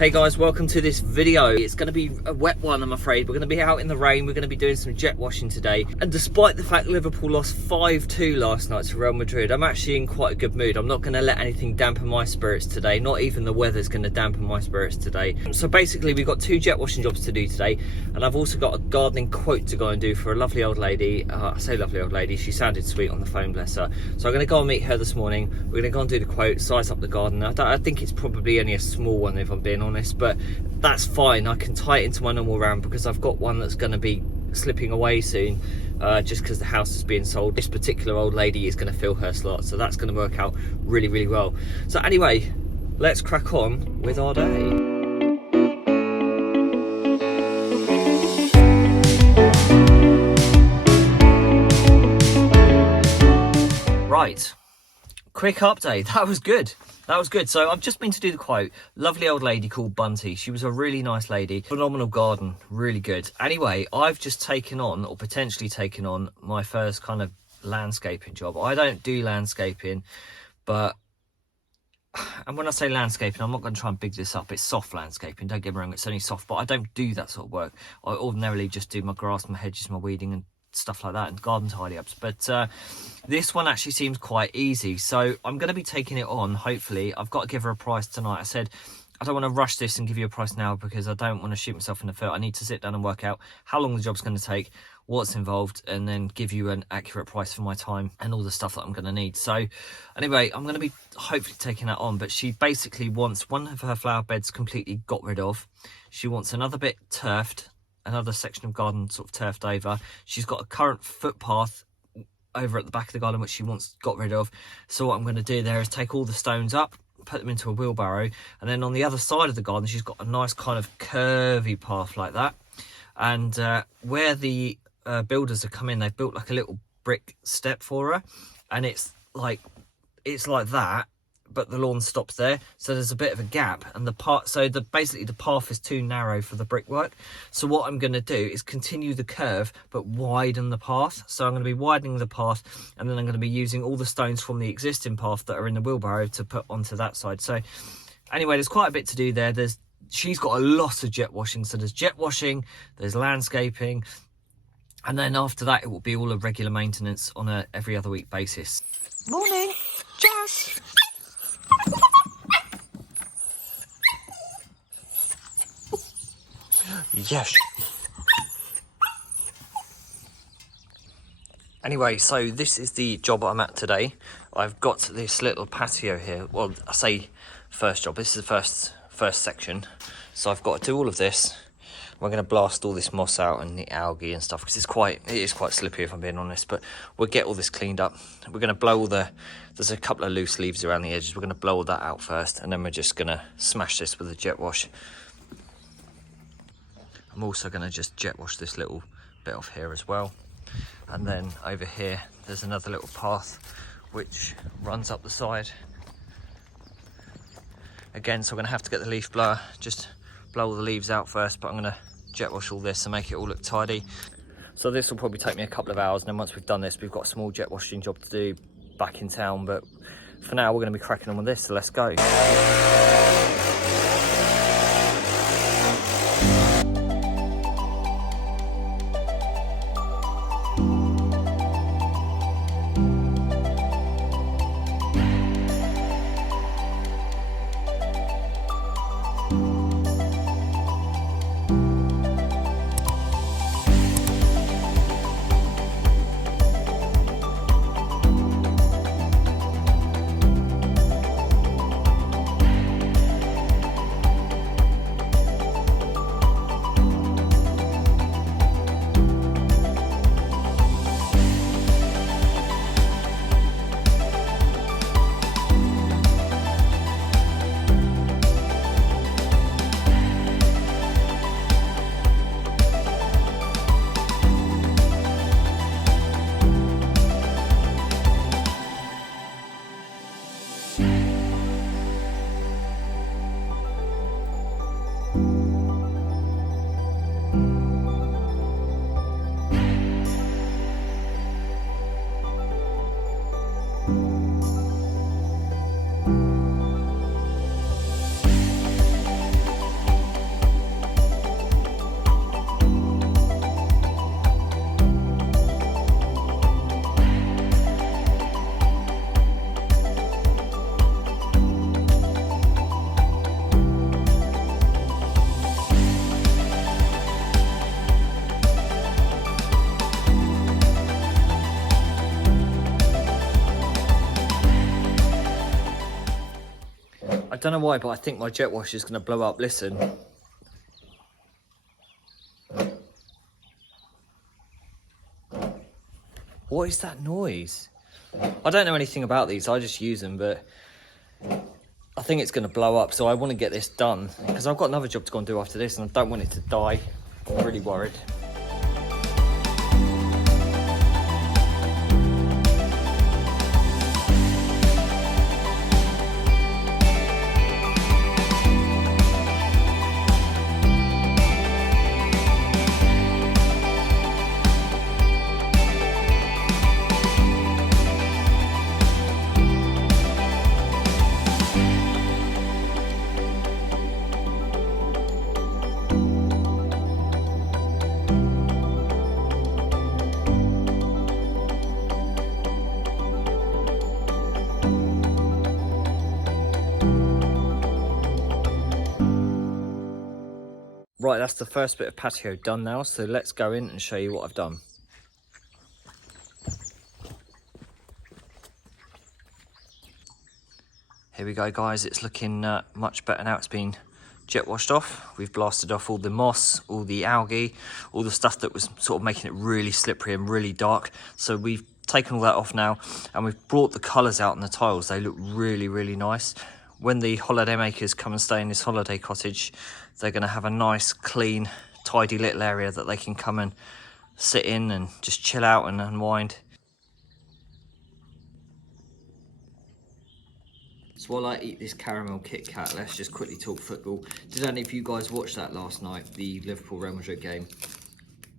Hey guys, welcome to this video. It's going to be a wet one, I'm afraid. We're going to be out in the rain. We're going to be doing some jet washing today. And despite the fact Liverpool lost 5-2 last night to Real Madrid, I'm actually in quite a good mood. I'm not going to let anything dampen my spirits today. Not even the weather's going to dampen my spirits today. So basically, we've got 2 jet washing jobs to do today. And I've also got a gardening quote to go and do for a lovely old lady. I say lovely old lady, she sounded sweet on the phone, bless her. So I'm going to go and meet her this morning. We're going to go and do the quote, size up the garden. I think it's probably only a small one if I'm being honest, but that's fine. I can tie it into my normal round because I've got one that's going to be slipping away soon, just because the house is being sold. This particular old lady is going to fill her slot, so that's going to work out really well. So anyway, let's crack on with our day. Right, quick update. That was good. So I've just been to do the quote. Lovely old lady called Bunty. She was a really nice lady. Phenomenal garden, really good. Anyway, I've just taken on, or potentially taken on, my first kind of landscaping job. I don't do landscaping, but, and when I say landscaping, I'm not going to try and big this up. It's soft landscaping, don't get me wrong, it's only soft, but I don't do that sort of work. I ordinarily just do my grass, my hedges, my weeding and stuff like that, and garden tidy ups, but this one actually seems quite easy, so I'm going to be taking it on. Hopefully, I've got to give her a price tonight. I said I don't want to rush this and give you a price now because I don't want to shoot myself in the foot. I need to sit down and work out how long the job's going to take, what's involved, and then give you an accurate price for my time and all the stuff that I'm going to need. So anyway, I'm going to be hopefully taking that on, but she basically wants one of her flower beds completely got rid of. She wants another bit turfed, another section of garden sort of turfed over. She's got a current footpath over at the back of the garden which she wants got rid of. So what I'm going to do there is take all the stones up, put them into a wheelbarrow, and then on the other side of the garden she's got a nice kind of curvy path like that. And where the builders have come in, they've built like a little brick step for her, and it's like that, but the lawn stops there, so there's a bit of a gap, and basically the path is too narrow for the brickwork. So what I'm going to do is continue the curve but widen the path. So I'm going to be widening the path, and then I'm going to be using all the stones from the existing path that are in the wheelbarrow to put onto that side. So anyway, there's quite a bit to do there. She's got a lot of jet washing, so there's jet washing, there's landscaping, and then after that it will be all of regular maintenance on a every other week basis. Morning, Josh. Yes. Anyway, so this is the job I'm at today. I've got this little patio here. Well, I say first job. This is the first section. So I've got to do all of this. We're going to blast all this moss out and the algae and stuff because it is quite slippery if I'm being honest. But we'll get all this cleaned up. We're going to blow there's a couple of loose leaves around the edges. We're going to blow all that out first, and then we're just going to smash this with a jet wash. I'm also going to just jet wash this little bit off here as well. And then over here, there's another little path which runs up the side. Again, so I'm going to have to get the leaf blower, just blow all the leaves out first, but I'm going to jet wash all this and make it all look tidy. So this will probably take me a couple of hours, and then once we've done this, we've got a small jet washing job to do back in town. But for now, we're going to be cracking on with this, so let's go. don't know why, but I think my jet wash is going to blow up. Listen. What is that noise? I don't know anything about these, I just use them, but I think it's going to blow up, so I want to get this done because I've got another job to go and do after this and I don't want it to die. I'm really worried. Right, that's the first bit of patio done now, so let's go in and show you what I've done. Here we go, guys, it's looking much better now. It's been jet washed off. We've blasted off all the moss, all the algae, all the stuff that was sort of making it really slippery and really dark. So we've taken all that off now and we've brought the colours out on the tiles. They look really, really nice. When the holiday makers come and stay in this holiday cottage, they're going to have a nice, clean, tidy little area that they can come and sit in and just chill out and unwind. So while I eat this caramel Kit Kat, let's just quickly talk football. Did any of you guys watch that last night, the Liverpool-Real Madrid game?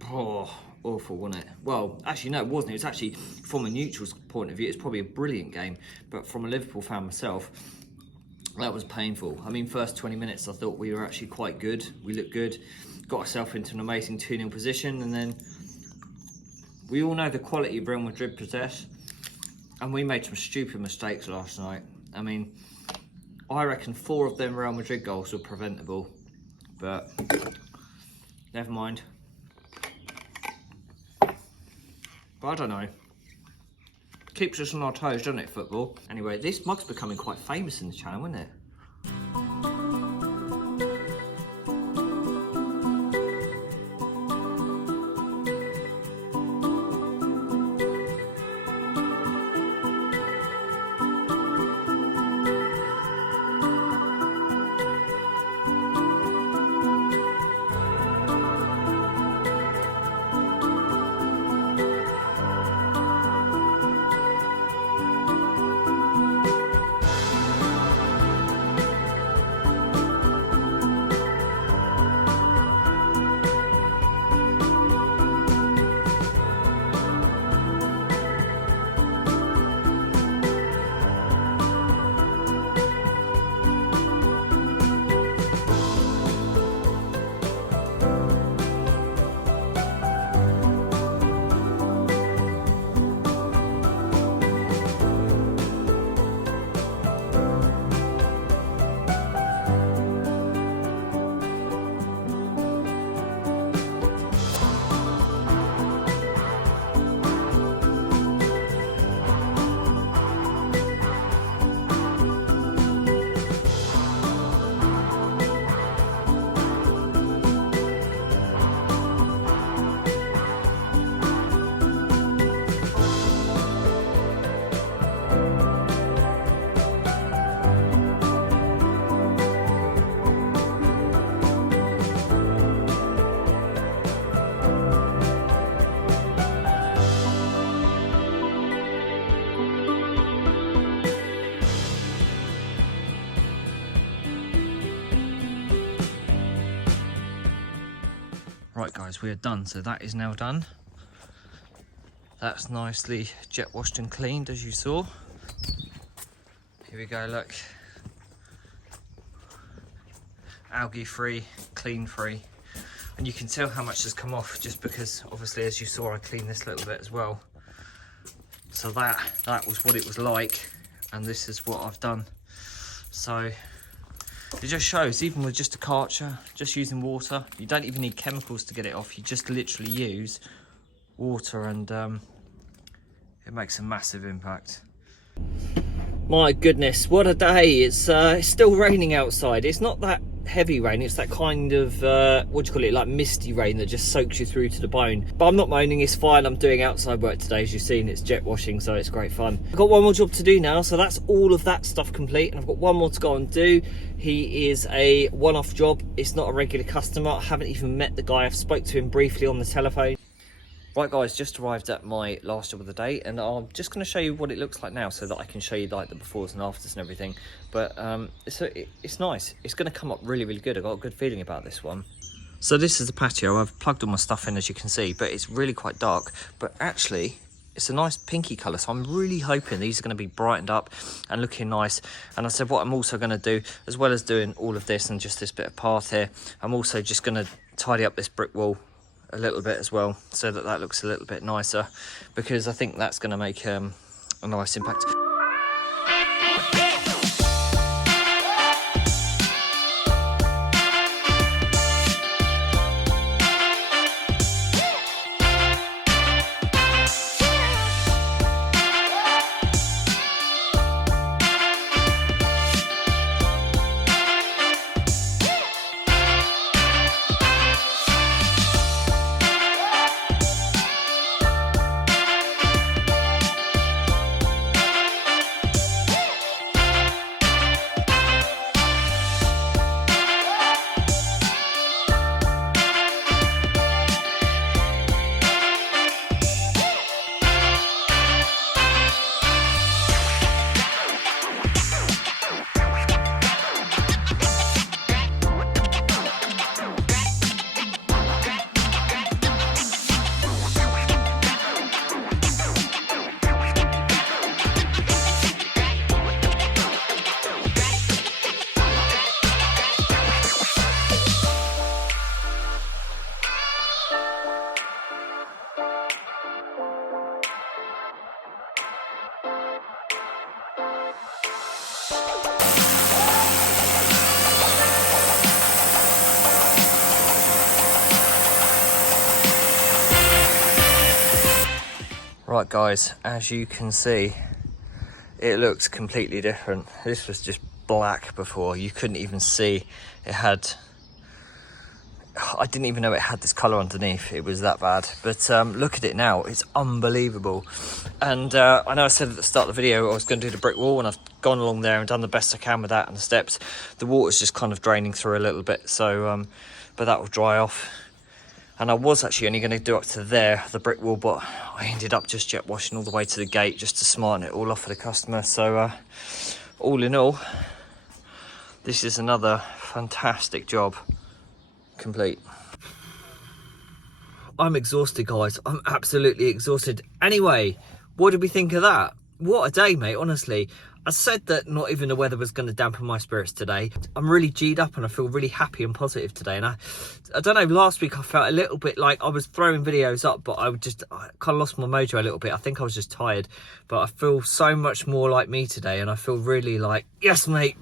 Oh, awful, wasn't it? Well, actually, no, it wasn't. It was actually, from a neutral's point of view, it's probably a brilliant game. But from a Liverpool fan myself, that was painful. I mean, first 20 minutes, I thought we were actually quite good. We looked good, got ourselves into an amazing 2-0 position, and then we all know the quality Real Madrid possess, and we made some stupid mistakes last night. I mean, I reckon 4 of them Real Madrid goals were preventable, but never mind. But I don't know. Keeps us on our toes, doesn't it, football? Anyway, this mug's becoming quite famous in the channel, isn't it? Right guys, we are done, so that is now done. That's nicely jet washed and cleaned, as you saw. Here we go, look. Algae free, clean free. And you can tell how much has come off just because obviously, as you saw, I cleaned this little bit as well. So that was what it was like, and this is what I've done. So it just shows, even with just a Karcher, just using water, you don't even need chemicals to get it off. You just literally use water and it makes a massive impact. My goodness, what a day. It's still raining outside. It's not that heavy rain, it's that kind of what do you call it, like misty rain that just soaks you through to the bone. But I'm not moaning, it's fine. I'm doing outside work today, as you've seen. It's jet washing, so it's great fun. I've got one more job to do now, so that's all of that stuff complete, and I've got one more to go and do. He is a one-off job. It's not a regular customer. I haven't even met the guy. I've spoke to him briefly on the telephone. Right guys, just arrived at my last job of the day, and I'm just going to show you what it looks like now so that I can show you like the befores and afters and everything. But it's nice. It's going to come up really, really good. I've got a good feeling about this one. So this is the patio. I've plugged all my stuff in, as you can see, but it's really quite dark. But actually, it's a nice pinky colour, so I'm really hoping these are going to be brightened up and looking nice. And I said what I'm also going to do, as well as doing all of this and just this bit of path here, I'm also just going to tidy up this brick wall a little bit as well, so that that looks a little bit nicer, because I think that's going to make a nice impact. Right guys, as you can see, it looks completely different. This was just black before. You couldn't even see it had, I didn't even know it had this colour underneath. It was that bad. But look at it now, it's unbelievable. And I know I said at the start of the video I was going to do the brick wall, and I've gone along there and done the best I can with that and the steps. The water's just kind of draining through a little bit, so but that will dry off. And I was actually only going to do up to there, the brick wall, but I ended up just jet washing all the way to the gate just to smarten it all off for the customer. So all in all, this is another fantastic job complete. I'm exhausted, guys. I'm absolutely exhausted. Anyway, what did we think of that? What a day, mate, honestly. I said that not even the weather was going to dampen my spirits today. I'm really G'd up and I feel really happy and positive today. And I don't know, last week I felt a little bit like I was throwing videos up, but I kind of lost my mojo a little bit. I think I was just tired, but I feel so much more like me today, and I feel really like, yes, mate.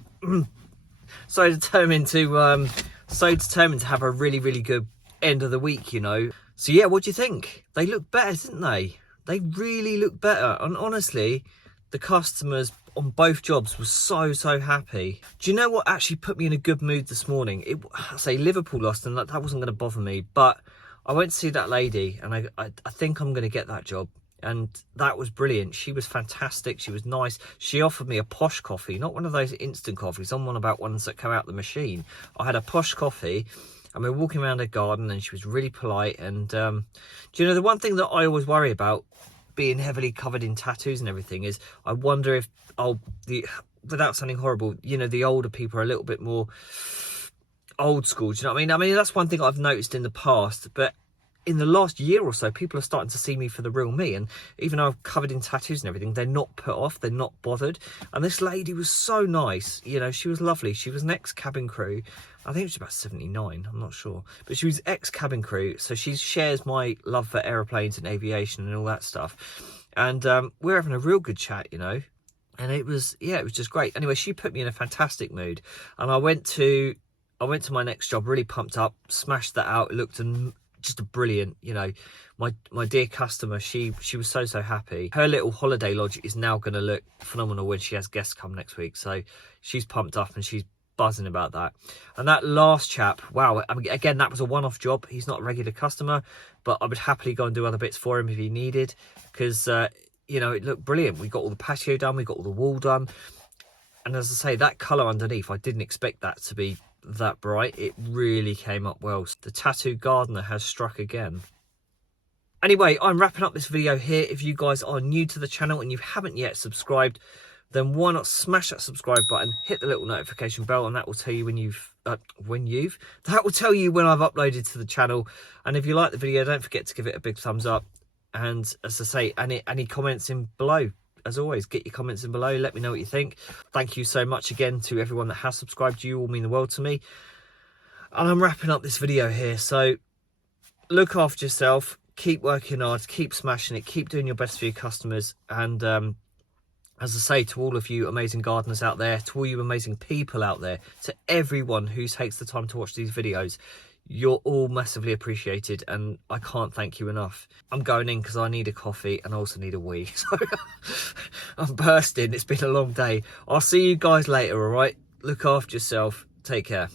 So determined to have a really, really good end of the week, you know. So yeah, what do you think? They look better, didn't they? They really look better. And honestly, the customers on both jobs was so happy. Do you know what actually put me in a good mood this morning? I say Liverpool lost, and that wasn't going to bother me, but I went to see that lady, and I think I'm going to get that job. And that was brilliant. She was fantastic. She was nice. She offered me a posh coffee, not one of those instant coffees. I'm on about ones that come out the machine. I had a posh coffee, and we were walking around her garden, and she was really polite. And do you know, the one thing that I always worry about being heavily covered in tattoos and everything is I wonder if without sounding horrible, you know, the older people are a little bit more old school. Do you know what I mean? I mean, that's one thing I've noticed in the past, but in the last year or so, people are starting to see me for the real me. And even though I'm covered in tattoos and everything, they're not put off, they're not bothered. And this lady was so nice, you know, she was lovely. She was an ex-cabin crew. I think it was about 79, I'm not sure. But she was ex-cabin crew, so she shares my love for aeroplanes and aviation and all that stuff. And we're having a real good chat, you know. And it was just great. Anyway, she put me in a fantastic mood. And I went to my next job really pumped up, smashed that out. It looked just a brilliant, you know, my dear customer, she was so happy. Her little holiday lodge is now going to look phenomenal when she has guests come next week, so she's pumped up and she's buzzing about that. And that last chap, wow, I mean, again, that was a one-off job. He's not a regular customer, but I would happily go and do other bits for him if he needed, because you know, it looked brilliant. We got all the patio done, we got all the wall done, and as I say, that colour underneath, I didn't expect that to be that bright. It really came up well. The tattoo gardener has struck again. Anyway, I'm wrapping up this video here. If you guys are new to the channel and you haven't yet subscribed, then why not smash that subscribe button, hit the little notification bell, and that will tell you when that will tell you when I've uploaded to the channel. And if you like the video, don't forget to give it a big thumbs up. And as I say, any comments in below. As always, get your comments in below. Let me know what you think. Thank you so much again to everyone that has subscribed. You all mean the world to me. And I'm wrapping up this video here. So look after yourself. Keep working hard. Keep smashing it. Keep doing your best for your customers. And as I say, to all of you amazing gardeners out there, to all you amazing people out there, to everyone who takes the time to watch these videos, you're all massively appreciated, and I can't thank you enough. I'm going in because I need a coffee and I also need a wee. So I'm bursting. It's been a long day. I'll see you guys later, all right? Look after yourself. Take care.